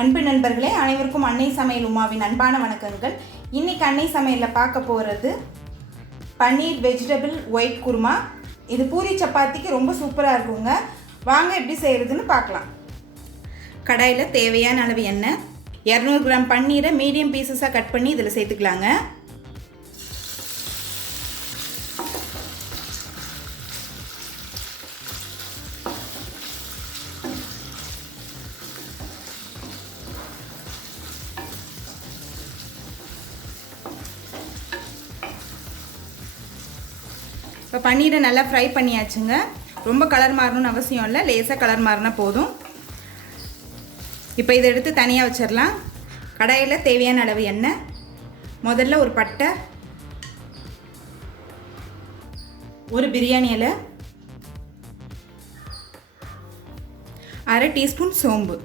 அன்பு நண்பர்களே, அனைவருக்கும் அன்னை சமையல் உமாவின் அன்பான வணக்கங்கள். இன்னைக்கு அன்னை சமையலில் பார்க்க போகிறது பன்னீர் வெஜிடபிள் ஒயிட் குருமா. இது பூரி சப்பாத்திக்கு ரொம்ப சூப்பராக இருக்குங்க. வாங்க எப்படி செய்கிறதுன்னு பார்க்கலாம். கடாயில் தேவையான அளவு எண்ணெய், 200 கிராம் பன்னீரை மீடியம் பீசஸாக கட் பண்ணி இதில் சேர்த்துக்கலாங்க. இப்போ பன்னீரை நல்லா ஃப்ரை பண்ணியாச்சுங்க. ரொம்ப கலர் மாறணும்னு அவசியம் இல்லை, லேசாக கலர் மாறினா போதும். இப்போ இதை எடுத்து தனியாக வச்சிடலாம். கடாயில் தேவையான அளவு எண்ணெய், முதல்ல ஒரு பட்டை, ஒரு பிரியாணி இலை, 1/2 டீஸ்பூன் சோம்பு,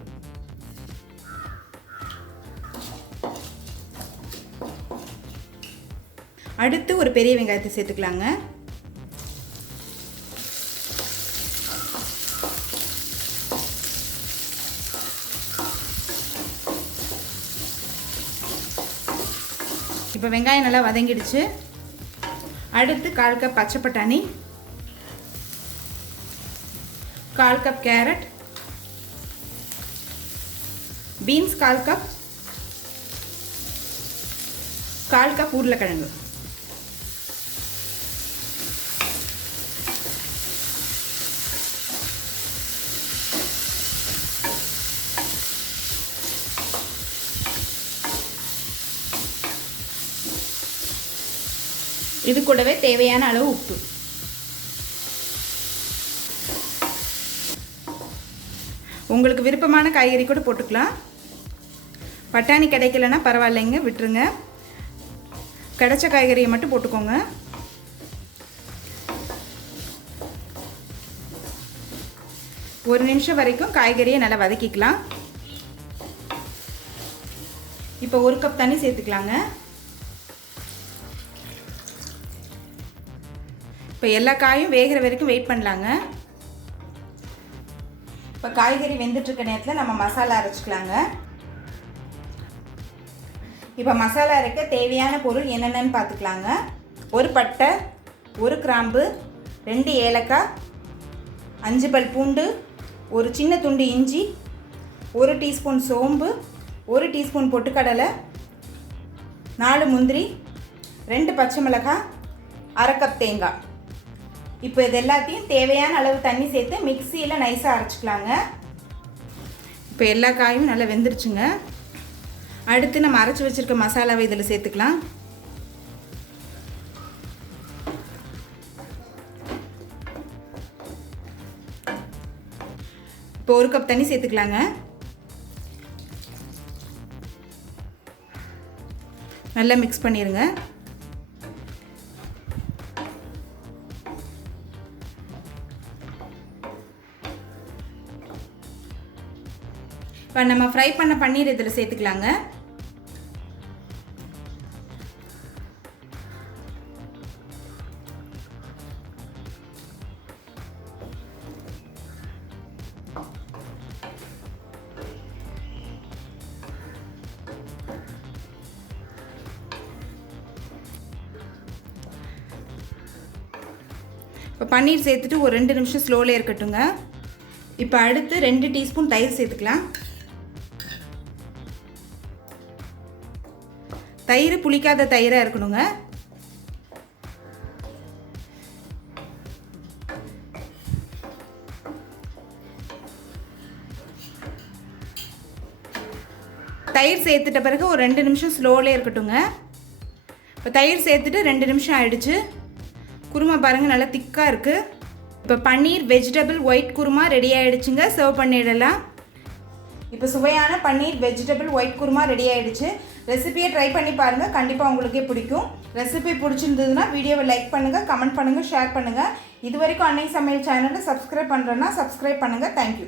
அடுத்து ஒரு பெரிய வெங்காயத்தை சேர்த்துக்கலாங்க. இப்போ வெங்காயம் நல்லா வதங்கிடுச்சு. அடுத்து 1/4 கப் பச்சை பட்டாணி, 1/4 cup carrot, beans 1/4 cup, 1/4 cup உருளைக்கிழங்கு. இது கூடவே தேவையான அளவு உப்பு. உங்களுக்கு விருப்பமான காய்கறி கூட போட்டுக்கலாம். பட்டாணி கிடைக்கலன்னா பரவாயில்லைங்க, விட்டுருங்க. கிடைச்ச காய்கறியை மட்டும் போட்டுக்கோங்க. ஒரு நிமிஷம் வரைக்கும் காய்கறியை நல்லா வதக்கிக்கலாம். இப்போ 1 கப் தண்ணி சேர்த்துக்கலாங்க. இப்போ எல்லா காயும் வேகிற வரைக்கும் வெயிட் பண்ணலாங்க. இப்போ காய்கறி வெந்துட்டுருக்க நேரத்தில் நம்ம மசாலா அரைச்சிக்கலாங்க. இப்போ மசாலா அரைக்க தேவையான பொருள் என்னென்னு பார்த்துக்கலாங்க. ஒரு பட்டை, 1 கிராம்பு, 2 ஏலக்காய், 5 பல் பூண்டு, ஒரு சின்ன துண்டு இஞ்சி, 1 டீஸ்பூன் சோம்பு, 1 டீஸ்பூன் பொட்டுக்கடலை, 4 முந்திரி, 2 பச்சை மிளகாய், 1/2 கப் தேங்காய். இப்போ இது எல்லாத்தையும் தேவையான அளவு தண்ணி சேர்த்து மிக்சியில் நைஸாக அரைச்சிக்கலாங்க. இப்போ எல்லா காயும் நல்லா வெந்துருச்சுங்க. அடுத்து நம்ம அரைச்சி வச்சுருக்க மசாலாவை இதில் சேர்த்துக்கலாம். இப்போ 1 கப் தண்ணி சேர்த்துக்கலாங்க. நல்லா மிக்ஸ் பண்ணிடுங்க. இப்போ நம்ம ஃப்ரை பண்ண பன்னீர் இதில் சேர்த்துக்கலாங்க. இப்போ பன்னீர் சேர்த்துட்டு ஒரு 2 நிமிஷம் ஸ்லோவில் இருக்கட்டுங்க. இப்போ அடுத்து 2 டீஸ்பூன் தயிர் சேர்த்துக்கலாம். தயிர் புளிக்காத தயிராக இருக்கணுங்க. தயிர் சேர்த்துட்ட பிறகு ஒரு 2 நிமிஷம் ஸ்லோவில் இருக்கட்டுங்க. இப்போ தயிர் சேர்த்துட்டு 2 நிமிஷம் ஆயிடுச்சு. குருமா பாருங்கள், நல்லா திக்காக இருக்குது. இப்போ paneer vegetable white kurma ready ஆகிடுச்சுங்க. சர்வ் பண்ணிடலாம். இப்போ சுவையான paneer vegetable white kurma ready ஆகிடுச்சு. ரெசிபியை ட்ரை பண்ணி பாருங்கள், கண்டிப்பாக உங்களுக்கே பிடிக்கும். ரெசிபி பிடிச்சிருந்ததுன்னா வீடியோவை லைக் பண்ணுங்கள், கமெண்ட் பண்ணுங்கள், ஷேர் பண்ணுங்கள். இது வரைக்கும் அன்னை சமையல் சேனலை சப்ஸ்கிரைப் பண்ணுறேன்னா சப்ஸ்கிரைப் பண்ணுங்கள். தேங்க்யூ.